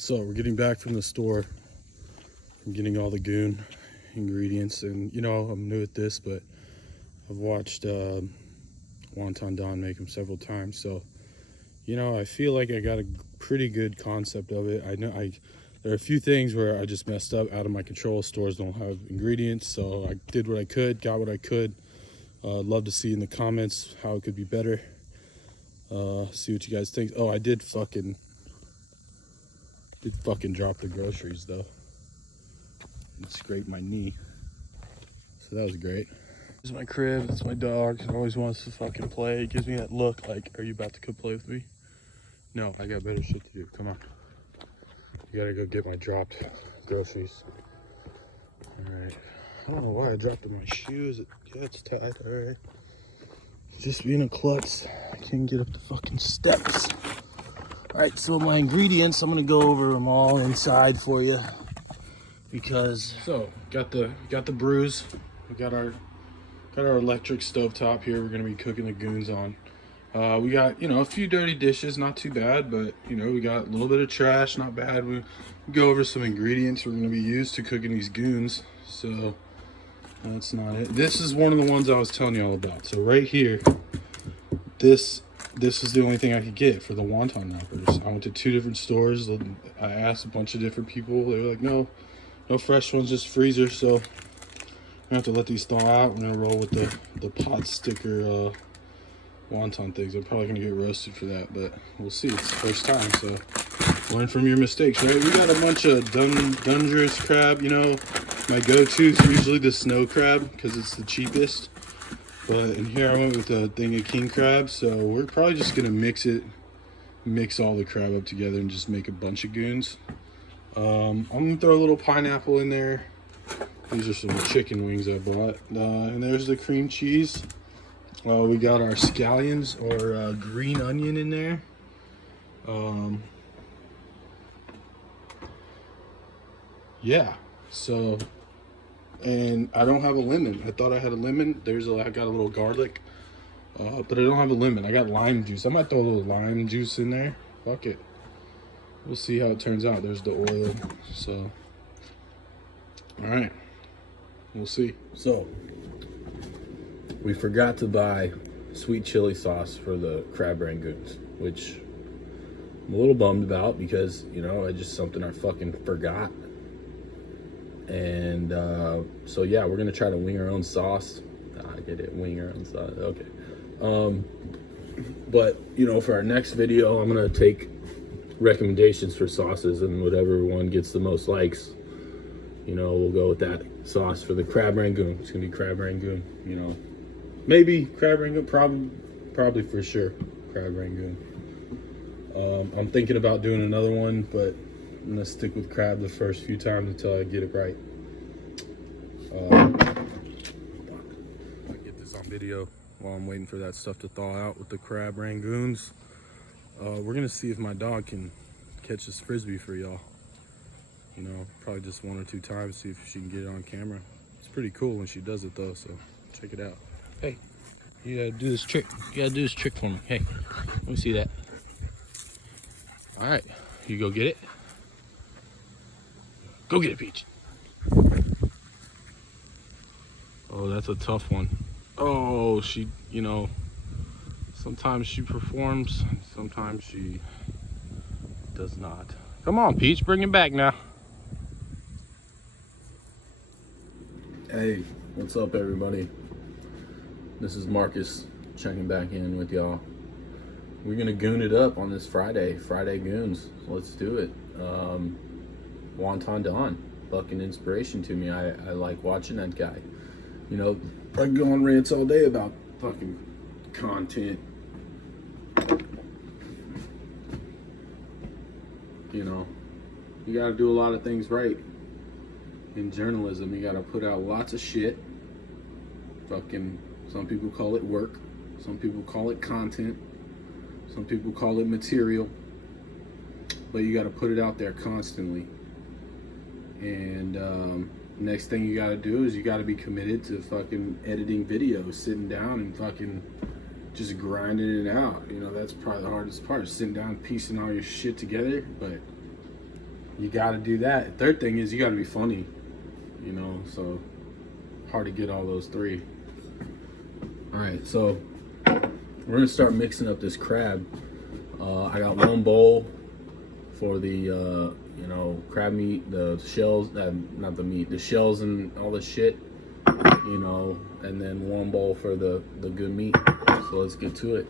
So we're getting back from the store. I'm getting all the goon ingredients, and you know, I'm new at this, but I've watched Wonton Don make them several times, so you know, I feel like I got a pretty good concept of it. I know there are a few things where I just messed up, out of my control. Stores don't have ingredients, so I did what I could, got what I could. Love to see in the comments how it could be better. See what you guys think. Oh, I did fucking drop the groceries though and scrape my knee, so that was great. This is my crib. It's my dog. It always wants to fucking play. It gives me that look like, are you about to come play with me? No, I got better shit to do. Come on, you gotta go get my dropped groceries. All right, I don't know why I dropped in my shoes. Yeah, it's tight. All right, just being a klutz. I can't get up the fucking steps. All right, so my ingredients, I'm gonna go over them all inside for you, because got the brews. We got our electric stove top here. We're gonna be cooking the goons on. We got, you know, a few dirty dishes, not too bad, but you know, we got a little bit of trash, not bad. We go over some ingredients we're gonna be used to cooking these goons. So that's not it. This is one of the ones I was telling you all about. So right here, this is the only thing I could get for the wonton wrappers. I went to 2 different stores. I asked a bunch of different people. They were like, no fresh ones, just freezer. So I'm gonna have to let these thaw out. We're gonna roll with the pot sticker wonton things. I'm probably gonna get roasted for that, but we'll see. It's the first time, so learn from your mistakes, right? We got a bunch of Dungeness crab. You know, my go-to is usually the snow crab because it's the cheapest. But in here I went with a thing of king crab, so we're probably just gonna mix all the crab up together and just make a bunch of goons. I'm gonna throw a little pineapple in there. These are some chicken wings I bought. And there's the cream cheese. We got our scallions or green onion in there. Yeah, so. And I don't have a lemon. I thought I had a lemon. I got a little garlic, but I don't have a lemon. I got lime juice. I might throw a little lime juice in there. Fuck it. We'll see how it turns out. There's the oil. So, all right, we'll see. So, we forgot to buy sweet chili sauce for the crab rangoons, which I'm a little bummed about because, you know, it's just something I fucking forgot. And so yeah, we're gonna try to wing our own sauce. I get it, wing our own sauce. Okay. But you know, for our next video, I'm gonna take recommendations for sauces, and whatever one gets the most likes, you know, we'll go with that sauce for the crab rangoon. It's gonna be crab rangoon. You know, maybe crab rangoon. Probably for sure crab rangoon. I'm thinking about doing another one, but I'm gonna stick with crab the first few times until I get it right. I get this on video while I'm waiting for that stuff to thaw out with the crab rangoons. We're gonna see if my dog can catch this frisbee for y'all. You know, probably just 1 or 2 times, see if she can get it on camera. It's pretty cool when she does it though, so check it out. Hey, you gotta do this trick. You gotta do this trick for me. Hey, let me see that. All right, you go get it. Go get it, Peach. Oh, that's a tough one. Oh, she, you know, sometimes she performs, sometimes she does not. Come on, Peach, bring it back now. Hey, what's up, everybody? This is Marcus checking back in with y'all. We're gonna goon it up on this Friday Goons. Let's do it. Wonton Don, fucking inspiration to me. I like watching that guy. You know, I can go on rants all day about fucking content. You know, you gotta do a lot of things right in journalism. You gotta put out lots of shit. Fucking, some people call it work. Some people call it content. Some people call it material. But you gotta put it out there constantly. And next thing you gotta do is you gotta be committed to fucking editing videos, sitting down and fucking just grinding it out. You know, that's probably the hardest part, sitting down, piecing all your shit together. But you got to do that. Third thing is you got to be funny, you know, so hard to get all those three. All right, so we're gonna start mixing up this crab. I got one bowl for the you know, crab meat, the shells, not the meat, the shells and all the shit, you know, and then one bowl for the good meat. So let's get to it.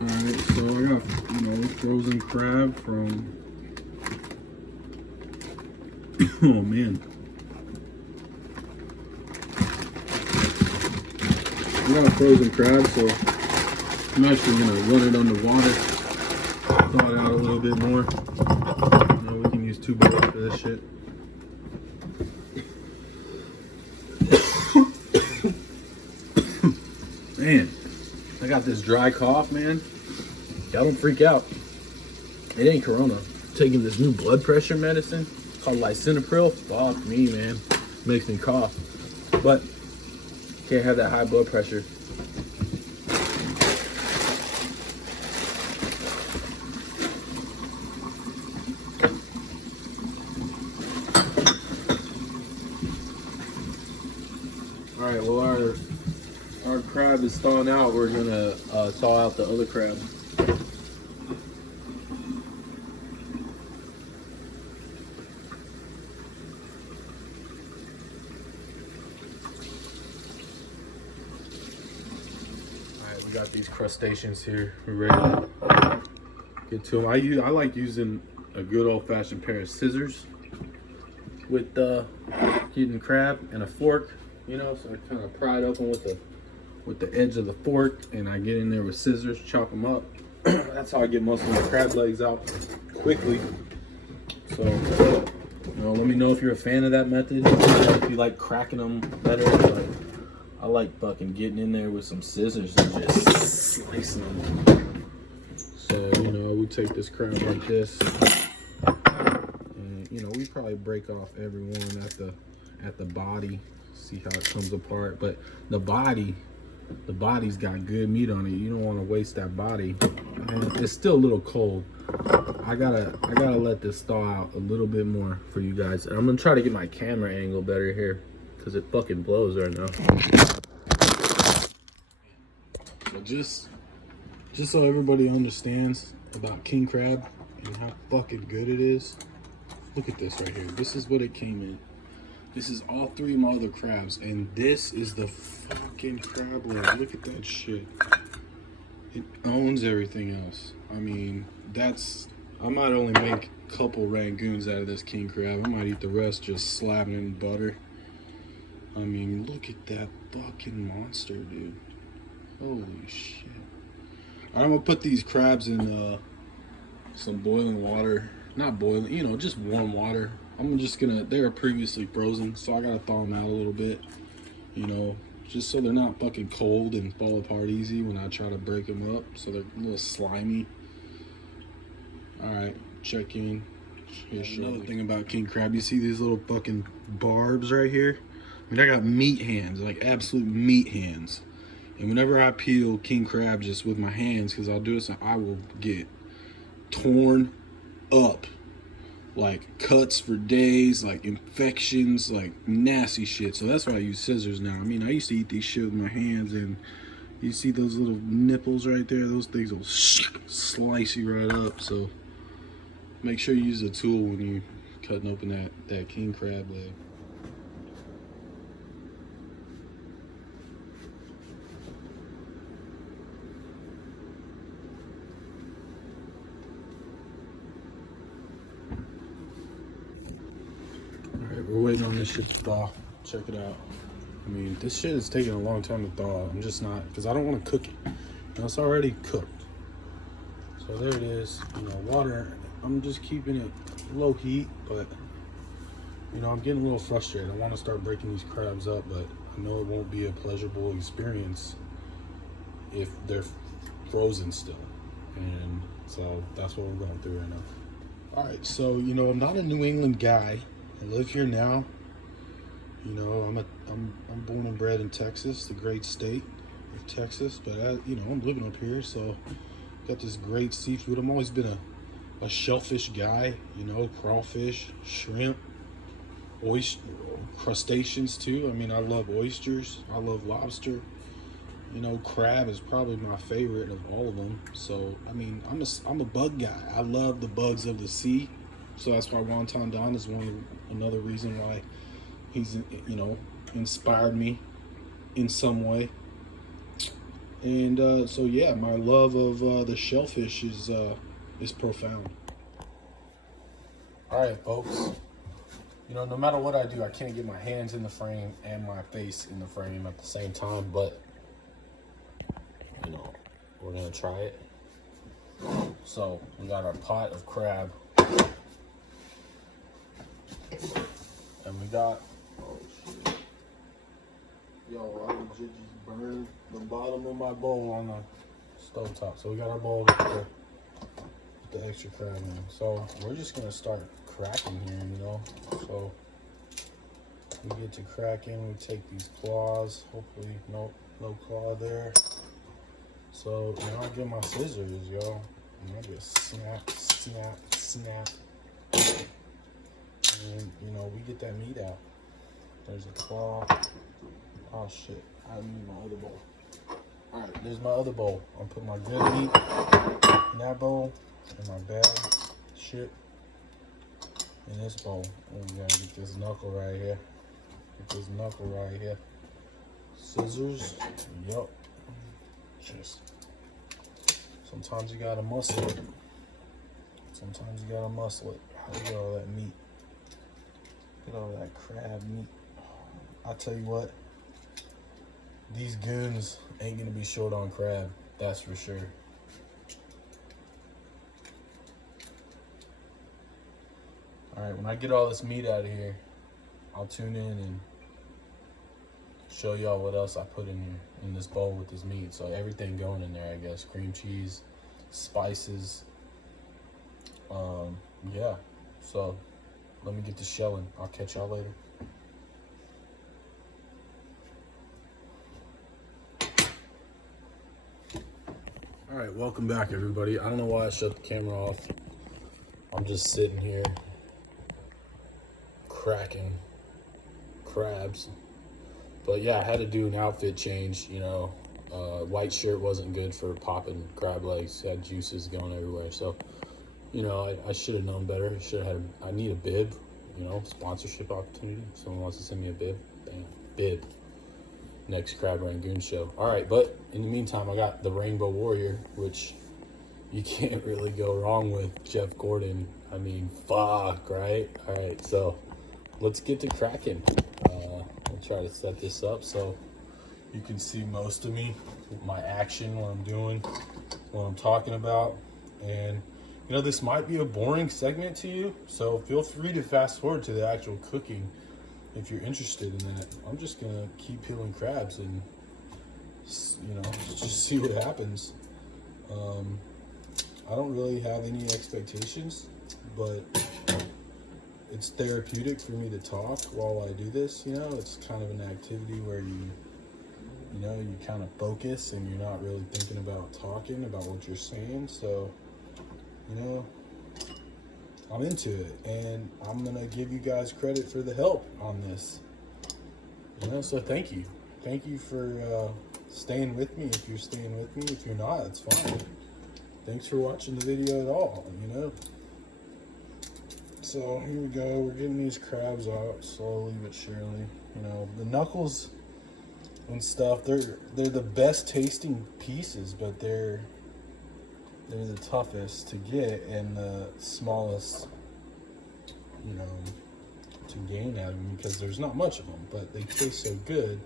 Alright, so I got, you know, frozen crab from oh man. I got a frozen crab, so I'm actually gonna run it underwater, thaw it out a little bit more. You know, we can use 2 bowls for this shit. Man, I got this dry cough, man. Y'all don't freak out. It ain't corona. I'm taking this new blood pressure medicine called lisinopril. Fuck me, man. Makes me cough. But can't have that high blood pressure. All right, well our crab is thawing out. We're gonna thaw out the other crab. We got these crustaceans here. We're ready to get to them. I like using a good old-fashioned pair of scissors with getting crab and a fork, you know. So I kind of pry it open with the edge of the fork, and I get in there with scissors, chop them up. That's how I get most of my crab legs out quickly. So, you know, let me know if you're a fan of that method. If you like cracking them better, but I like fucking getting in there with some scissors and just slicing them. So, you know, we take this crab like this, and you know, we probably break off every one at the body, see how it comes apart. But the body's got good meat on it. You don't want to waste that body. And it's still a little cold. I gotta let this thaw out a little bit more for you guys. And I'm gonna try to get my camera angle better here, because it fucking blows right now. So just so everybody understands about king crab and how fucking good it is, look at this right here. This is what it came in. This is all 3 of my other crabs, and this is the fucking crab leg. Look at that shit. It owns everything else. I mean, I might only make a couple Rangoons out of this king crab. I might eat the rest just slapping it in butter. I mean, look at that fucking monster, dude. Holy shit. I'm gonna put these crabs in some boiling water. Not boiling, you know, just warm water. They were previously frozen, so I gotta thaw them out a little bit, you know, just so they're not fucking cold and fall apart easy when I try to break them up, so they're a little slimy. All right, check in. Here's another thing about king crab. You see these little fucking barbs right here? I mean, I got meat hands, like absolute meat hands. And whenever I peel king crab just with my hands, because I'll do this, I will get torn up. Like cuts for days, like infections, like nasty shit. So that's why I use scissors now. I mean, I used to eat these shit with my hands, and you see those little nipples right there? Those things will slice you right up. So make sure you use a tool when you're cutting open that king crab leg. We're waiting on this shit to thaw. Check it out. I mean, this shit is taking a long time to thaw. I'm just not, because I don't want to cook it. You know, it's already cooked. So there it is. You know, water. I'm just keeping it low heat, but you know, I'm getting a little frustrated. I want to start breaking these crabs up, but I know it won't be a pleasurable experience if they're frozen still. And so that's what we're going through right now. All right, so you know, I'm not a New England guy. I live here now. You know, I'm a I'm born and bred in Texas, the great state of Texas, but I'm living up here, so got this great seafood. I'm always been a shellfish guy, crawfish, shrimp, oyster, crustaceans too. I mean, I love oysters, I love lobster. Crab is probably my favorite of all of them. So, I mean, I'm a bug guy. I love the bugs of the sea. So that's why Wonton Don is another reason why he's, inspired me in some way. And so yeah, my love of the shellfish is profound. All right, folks. No matter what I do, I can't get my hands in the frame and my face in the frame at the same time, but we're gonna try it. So we got our pot of crab, and we got, oh shit, yo, I legit just burned the bottom of my bowl on the stove top. So we got our bowl with the extra crab in. So we're just gonna start cracking here, So we get to cracking, we take these claws, hopefully no claw there. So now I get my scissors, yo. And I just snap, snap, snap. And we get that meat out. There's a claw. Oh shit, I need my other bowl. Alright, there's my other bowl. I'll put my good meat in that bowl, and my bad shit in this bowl. And we gotta get this knuckle right here. Get this knuckle right here. Scissors. Yup. Just sometimes you gotta muscle it. Sometimes you gotta muscle it. Look at all that meat. Look at all that crab meat. I tell you what, these goons ain't gonna be short on crab. That's for sure. All right, when I get all this meat out of here, I'll tune in and show y'all what else I put in here in this bowl with this meat. So everything going in there, I guess. Cream cheese, spices. Yeah. So let me get to shelling. I'll catch y'all later. All right, welcome back, everybody. I don't know why I shut the camera off. I'm just sitting here cracking crabs. But yeah, I had to do an outfit change, white shirt wasn't good for popping crab legs, had juices going everywhere. So, I should have known better. I need a bib, sponsorship opportunity. If someone wants to send me a bib, bam, bib. Next Crab Rangoon show. All right, but in the meantime, I got the Rainbow Warrior, which you can't really go wrong with. Jeff Gordon. I mean, fuck, right? All right, so let's get to cracking. I'll try to set this up so you can see most of me, my action, what I'm doing, what I'm talking about. And this might be a boring segment to you, so feel free to fast forward to the actual cooking if you're interested in that. I'm just gonna keep peeling crabs and just see what happens. I don't really have any expectations, but it's therapeutic for me to talk while I do this. It's kind of an activity where you kind of focus and you're not really thinking about talking about what you're saying. So I'm into it, and I'm gonna give you guys credit for the help on this. So thank you for staying with me. If you're staying with me, if you're not, it's fine. Thanks for watching the video at all. So here we go. We're getting these crabs out slowly but surely. The knuckles and stuff, they're the best tasting pieces, but they're the toughest to get and the smallest, to gain out of them, because there's not much of them, but they taste so good.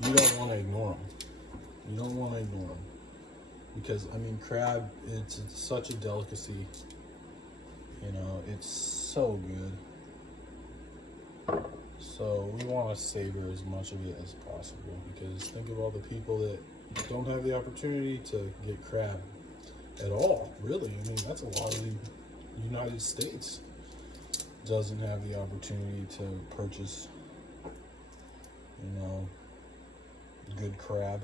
You don't want to ignore them. Because crab, it's such a delicacy. It's so good. So we want to savor as much of it as possible, because think of all the people that don't have the opportunity to get crab at all, really. That's a lot of the United States doesn't have the opportunity to purchase you know, good crab.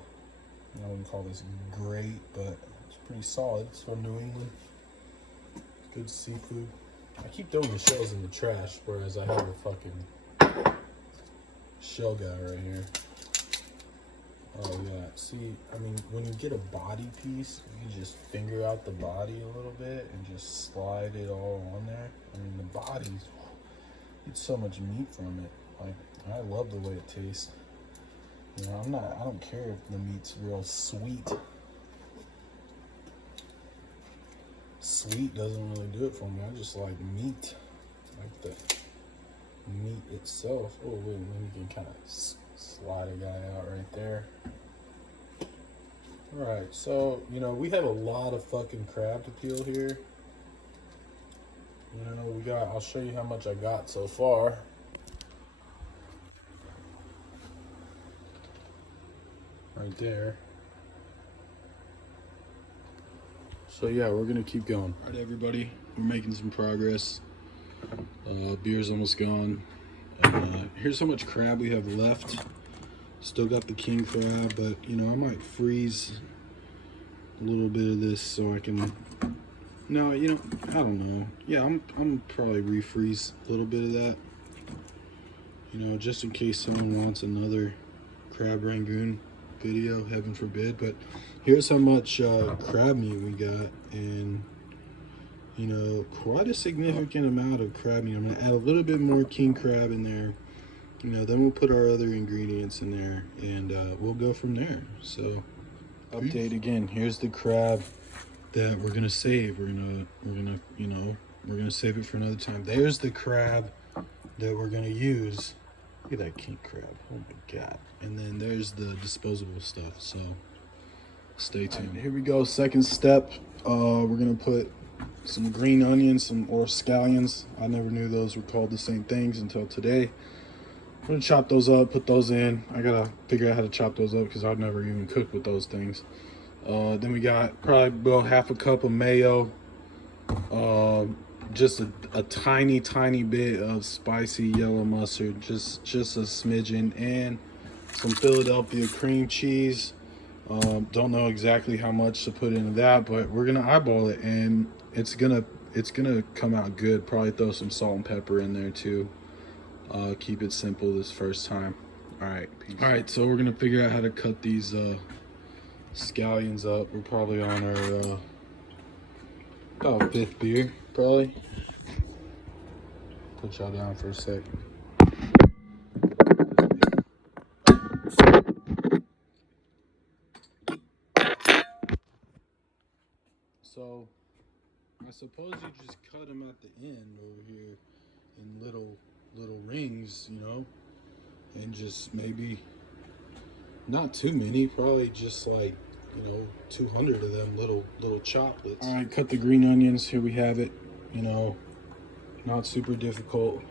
I wouldn't call this great, but it's pretty solid. It's from New England. Good seafood. I keep throwing the shells in the trash, whereas I have a fucking shell guy right here. Oh yeah, see, I mean, when you get a body piece, you just finger out the body a little bit and just slide it all on there. I mean, the body's, it's so much meat from it. Like, I love the way it tastes. You know, I don't care if the meat's real sweet. Sweet doesn't really do it for me. I just like meat, like the meat itself. Oh wait, then you can kind of slide a guy out right there. All right, so you know we have a lot of fucking crab to peel here. You know we got. I'll show you how much I got so far. Right there. So yeah, we're gonna keep going. All right, everybody, we're making some progress. Beer's almost gone. Here's how much crab we have left. Still got the king crab, but you know I might freeze a little bit of this so I can. No, you know I don't know. Yeah, I'm probably refreeze a little bit of that. You know, just in case someone wants another crab Rangoon video, heaven forbid. But here's how much crab meat we got, and you know, quite a significant amount of crab meat. I'm gonna add a little bit more king crab in there. You know, then we'll put our other ingredients in there, and we'll go from there. So, update again. Here's the crab that we're gonna save. We're gonna, you know, we're gonna save it for another time. There's the crab that we're gonna use. Look at that king crab. Oh my god. And then there's the disposable stuff. So stay tuned. Right, here we go. Second step. We're gonna put some green onions, or scallions. I never knew those were called the same things until today. I'm gonna chop those up, put those in. I gotta figure out how to chop those up because I've never even cooked with those things. Then we got probably about half a cup of mayo. Just a tiny bit of spicy yellow mustard, just a smidgen, and some Philadelphia cream cheese. Don't know exactly how much to put into that, but we're gonna eyeball it, and it's gonna come out good. Probably throw some salt and pepper in there too. Keep it simple this first time. All right, peace. All right, so we're gonna figure out how to cut these scallions up. We're probably on our about 5th beer, probably. Put y'all down for a sec. So, I suppose you just cut them at the end over here in little rings, you know, and just maybe not too many, probably just like, you know, 200 of them little chocolates. All right, cut the green onions. Here we have it. You know, not super difficult,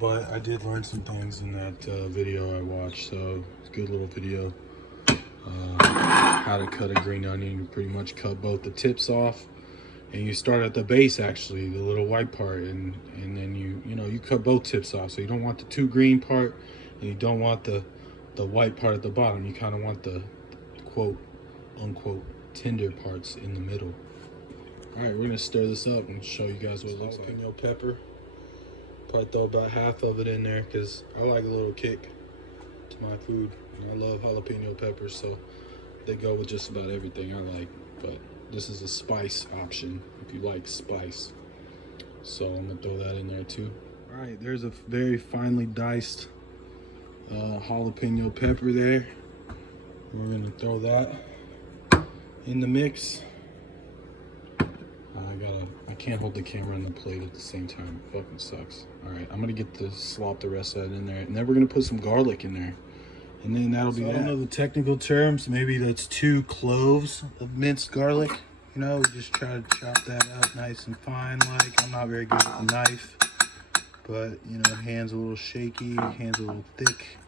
but I did learn some things in that video I watched, so it's a good little video. How to cut a green onion. You pretty much cut both the tips off, and you start at the base, actually, the little white part, and then you know you cut both tips off. So you don't want the too green part, and you don't want the white part at the bottom. You kind of want the quote unquote tender parts in the middle. All right, we're gonna stir this up and show you guys what it looks like. Jalapeno pepper. Probably throw about half of it in there because I like a little kick to my food, and I love jalapeno peppers, so they go with just about everything I like. But this is a spice option if you like spice, so I'm gonna throw that in there too. All right, there's a very finely diced jalapeno pepper there. We're gonna throw that in the mix. I can't hold the camera and the plate at the same time. It fucking sucks. All right, I'm gonna slop the rest of that in there, and then we're gonna put some garlic in there, and then that'll be that. I don't know the technical terms. Maybe that's 2 cloves of minced garlic. You know, we just try to chop that up nice and fine. Like, I'm not very good with a knife, but you know, hands a little shaky, hands a little thick.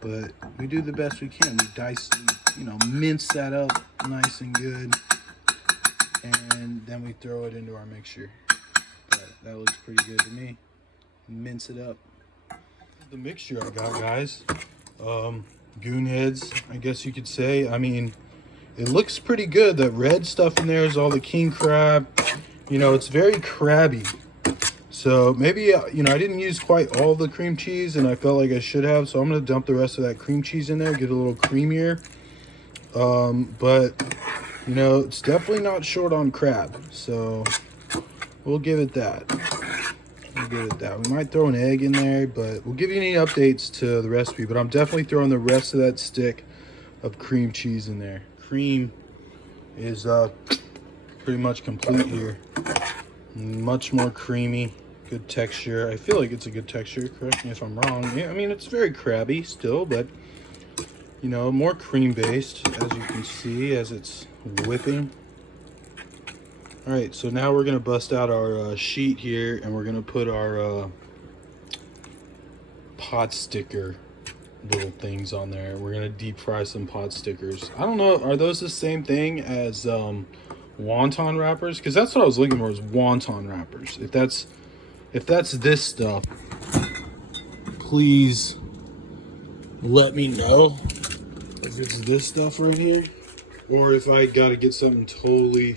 But we do the best we can. We dice, you know, mince that up nice and good, and then we throw it into our mixture. But that looks pretty good to me. Mince it up. the mixture I got, guys. Goon heads, I guess you could say. I mean, it looks pretty good. That red stuff in there is all the king crab. You know, it's very crabby. So maybe, you know, I didn't use quite all the cream cheese, and I felt like I should have. So I'm going to dump the rest of that cream cheese in there, get a little creamier. But, you know, it's definitely not short on crab. So we'll give it that. We might throw an egg in there, but we'll give you any updates to the recipe. But I'm definitely throwing the rest of that stick of cream cheese in there. Cream is pretty much complete here. Much more creamy, good texture. I feel like it's a good texture. Correct me if I'm wrong. Yeah, I mean, it's very crabby still, but you know, more cream based, as you can see, as it's whipping. All right, so now we're gonna bust out our sheet here, and we're gonna put our pot sticker little things on there. We're gonna deep fry some pot stickers. I don't know, are those the same thing as wonton wrappers? Because that's what I was looking for, is wonton wrappers. If that's this stuff, please let me know if it's this stuff right here, or if I gotta get something totally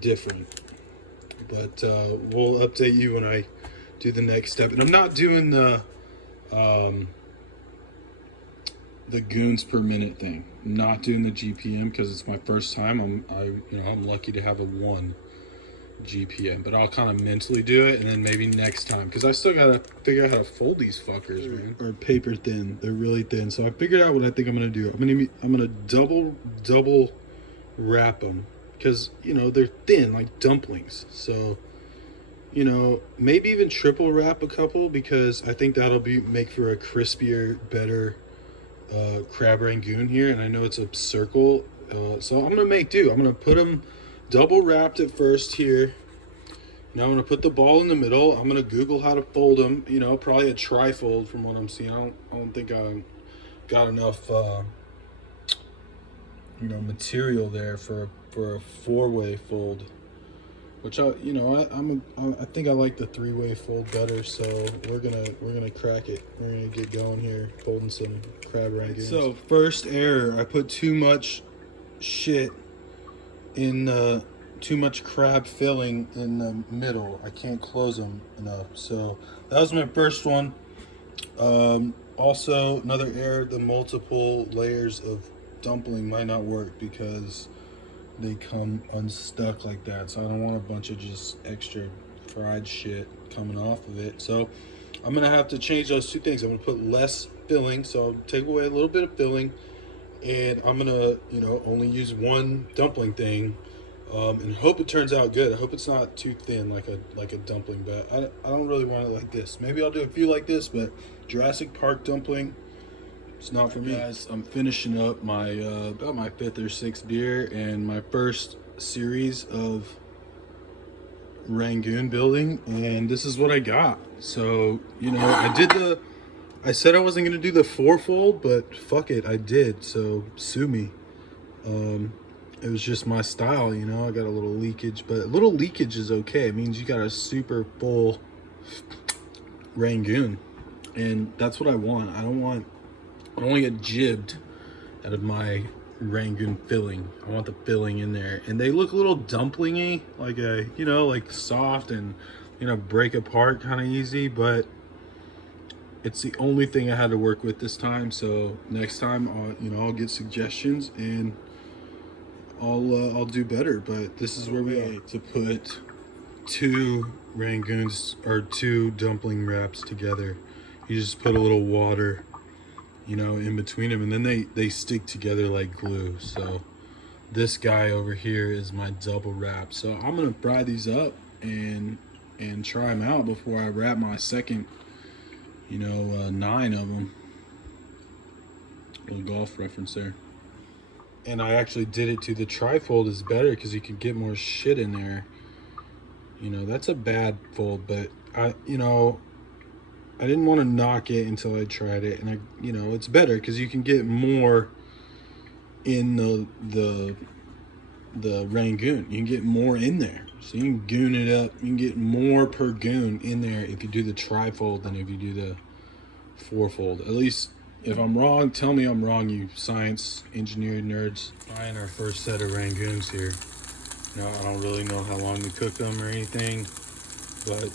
different. But we'll update you when I do the next step. And I'm not doing the goons per minute thing. I'm not doing the GPM because it's my first time. I'm lucky to have a 1 GPM, but I'll kind of mentally do it, and then maybe next time, because I still gotta figure out how to fold these fuckers, man. Or paper thin. They're really thin. So I figured out what I think I'm gonna do. I'm gonna double wrap them, because you know they're thin like dumplings. So you know, maybe even triple wrap a couple, because I think that'll make for a crispier, better crab rangoon here. And I know it's a circle, so I'm gonna make do. I'm gonna put them double wrapped at first here. Now I'm gonna put the ball in the middle. I'm gonna Google how to fold them. You know, probably a tri-fold from what I'm seeing. I don't think I got enough you know, material there for a 4-way fold, which I think I like the 3-way fold better. So we're gonna crack it. We're gonna get going here, folding some crab rangoons. So first error, I put too much shit in too much crab filling in the middle. I can't close them enough. So that was my first one. Also another error, the multiple layers of dumpling might not work because they come unstuck like that. So I don't want a bunch of just extra fried shit coming off of it. So I'm gonna have to change those two things. I'm gonna put less filling, so I'll take away a little bit of filling, and I'm gonna, you know, only use one dumpling thing, and hope it turns out good. I hope it's not too thin like a dumpling, but I don't really want it like this. Maybe I'll do a few like this, but Jurassic Park dumpling, it's not for me. Guys, I'm finishing up my about my 5th or 6th beer and my first series of Rangoon building, and this is what I got. So, you know, I said I wasn't gonna do the 4-fold, but fuck it, I did. So sue me. It was just my style, you know. I got a little leakage, but a little leakage is okay. It means you got a super full Rangoon, and that's what I want. I don't want to get jibbed out of my Rangoon filling. I want the filling in there, and they look a little dumplingy, like you know, like soft and, you know, break apart kind of easy, but it's the only thing I had to work with this time. So next time, I'll get suggestions and I'll do better. But this is where we are. To put 2 Rangoons or 2 dumpling wraps together, you just put a little water, you know, in between them, and then they stick together like glue. So this guy over here is my double wrap. So I'm gonna fry these up and try them out before I wrap my second, 9 of them. Little golf reference there. And I actually did it to the trifold is better because you can get more shit in there. You know, that's a bad fold, but I didn't want to knock it until I tried it, and it's better because you can get more in the Rangoon. You can get more in there, so you can goon it up. You can get more per goon in there if you do the trifold than if you do fourfold. At least if I'm wrong, tell me I'm wrong, you science engineering nerds. Trying our first set of Rangoons here. Now, I don't really know how long we cook them or anything, but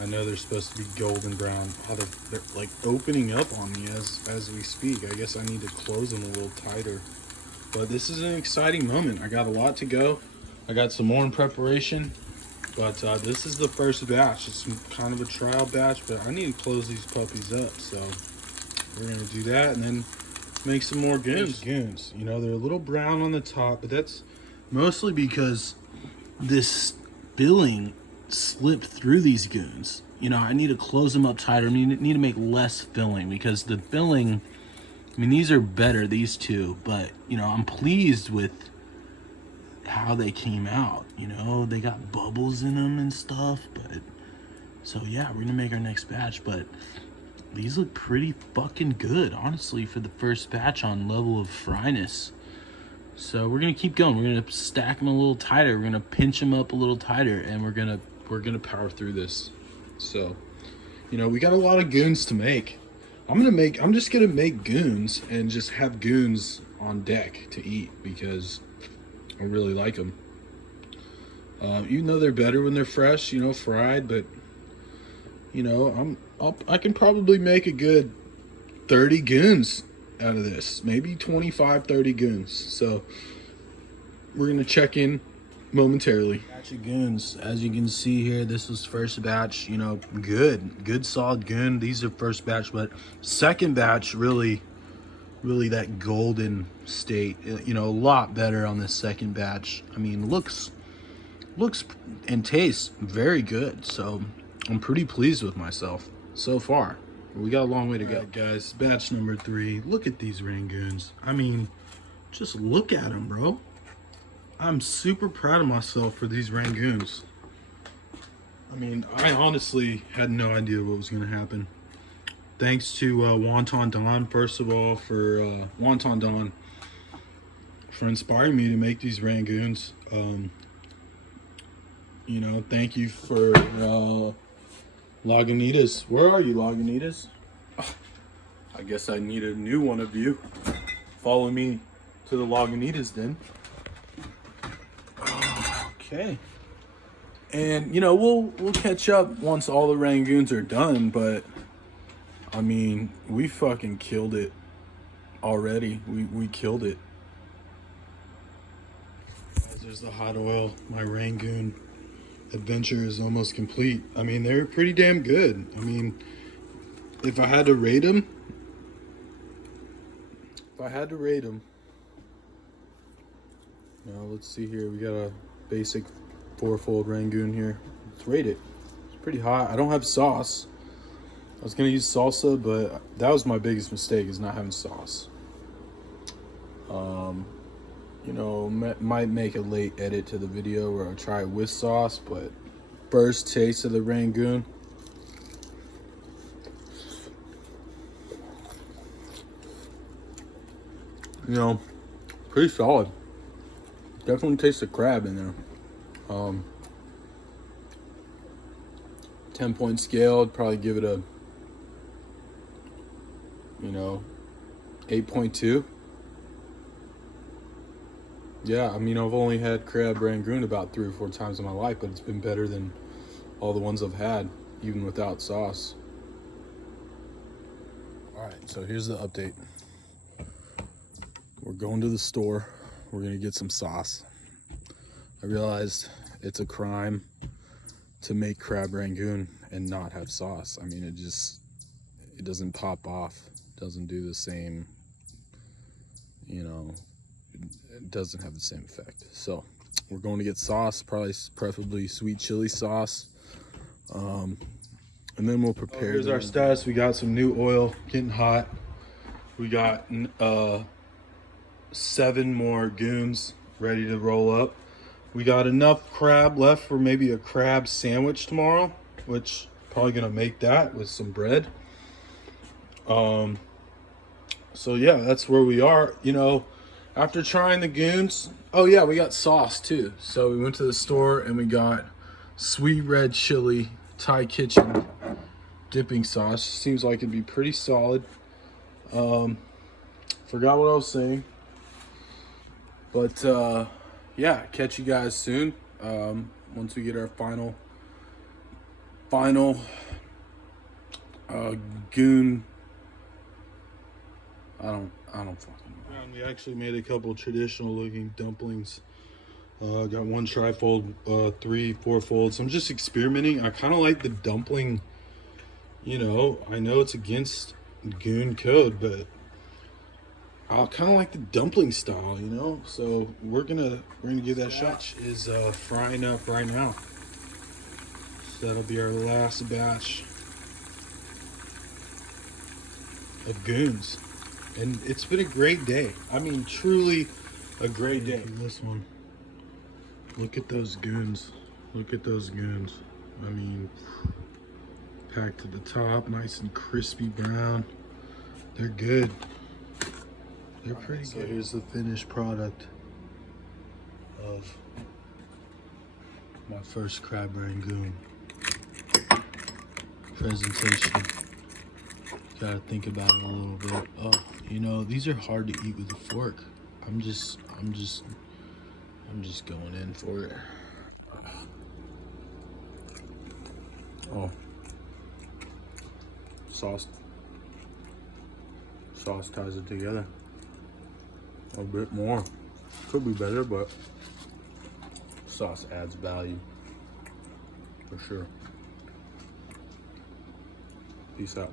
I know they're supposed to be golden brown. Oh, they're like opening up on me as we speak. I guess I need to close them a little tighter. But this is an exciting moment. I got a lot to go. I got some more in preparation, but this is the first batch. It's kind of a trial batch, but I need to close these puppies up. So we're gonna do that and then make some more goons. You know, they're a little brown on the top, but that's mostly because this filling slipped through these goons. You know, I need to close them up tighter. I need to make less filling, because the filling, I mean, these are better, these two, but you know, I'm pleased with how they came out. You know, they got bubbles in them and stuff, but so yeah, we're gonna make our next batch. But these look pretty fucking good, honestly, for the first batch on level of fryness. So we're gonna keep going. We're gonna stack them a little tighter. We're gonna pinch them up a little tighter, and we're gonna power through this. So, you know, we got a lot of goons to make. I'm just gonna make goons and just have goons on deck to eat, because I really like them. Even though they're better when they're fresh, you know, fried, but you know, I can probably make a good 30 goons out of this, maybe 25, 30 goons. So we're gonna check in momentarily. Batch of goons, as you can see here, this was first batch. You know, good solid goon. These are first batch, but second batch really that golden state, you know, a lot better on this second batch. I mean, looks and tastes very good. So I'm pretty pleased with myself so far. We got a long way to go. All right, guys, batch number 3. Look at these Rangoons. I mean, just look at them, bro. I'm super proud of myself for these Rangoons. I mean, I honestly had no idea what was going to happen. Thanks to Wonton Don, first of all, for Wonton Don for inspiring me to make these Rangoons. You know, thank you for Lagunitas. Where are you, Lagunitas? Oh, I guess I need a new one of you. Follow me to the Lagunitas then. Okay. And you know, we'll catch up once all the Rangoons are done, but I mean, we fucking killed it already. We killed it. There's the hot oil. My Rangoon adventure is almost complete. I mean, they're pretty damn good. I mean, if I had to rate them, now let's see here. We got a basic 4-fold Rangoon here. Let's rate it. It's pretty hot. I don't have sauce. I was gonna use salsa, but that was my biggest mistake, is not having sauce. You know, might make a late edit to the video where I try it with sauce, but first taste of the Rangoon. You know, pretty solid. Definitely tastes the crab in there. 10-point scale, I'd probably give it a, you know, 8.2. Yeah, I mean, I've only had crab Rangoon about 3 or 4 times in my life, but it's been better than all the ones I've had, even without sauce. All right, so here's the update. We're going to the store. We're gonna get some sauce. I realized it's a crime to make crab Rangoon and not have sauce. I mean, it doesn't pop off. It doesn't do the same, you know, it doesn't have the same effect. So we're going to get sauce, preferably sweet chili sauce, and then we'll prepare. Here's our status. We got some new oil getting hot. We got 7 more goons ready to roll up. We got enough crab left for maybe a crab sandwich tomorrow, which probably gonna make that with some bread. So yeah, that's where we are. You know, after trying the goons, oh yeah, we got sauce too. So we went to the store and we got sweet red chili Thai Kitchen dipping sauce. Seems like it'd be pretty solid. Forgot what I was saying. But yeah, catch you guys soon. Once we get our final goon. I don't fucking know. We actually made a couple traditional looking dumplings. Got one trifold, 3-4 folds. I'm just experimenting. I kind of like the dumpling, you know, I know it's against goon code, but I kind of like the dumpling style, you know. So we're gonna give that a shot. Is frying up right now. So that'll be our last batch of goons, and it's been a great day. I mean, truly a great day. This one. Look at those goons. Look at those goons. I mean, packed to the top, nice and crispy brown. They're good. They're pretty good. So here's the finished product of my first crab rangoon presentation. Gotta think about it a little bit. Oh, you know, these are hard to eat with a fork. I'm just going in for it. Oh, sauce ties it together a bit more. Could be better, but sauce adds value for sure. Peace out.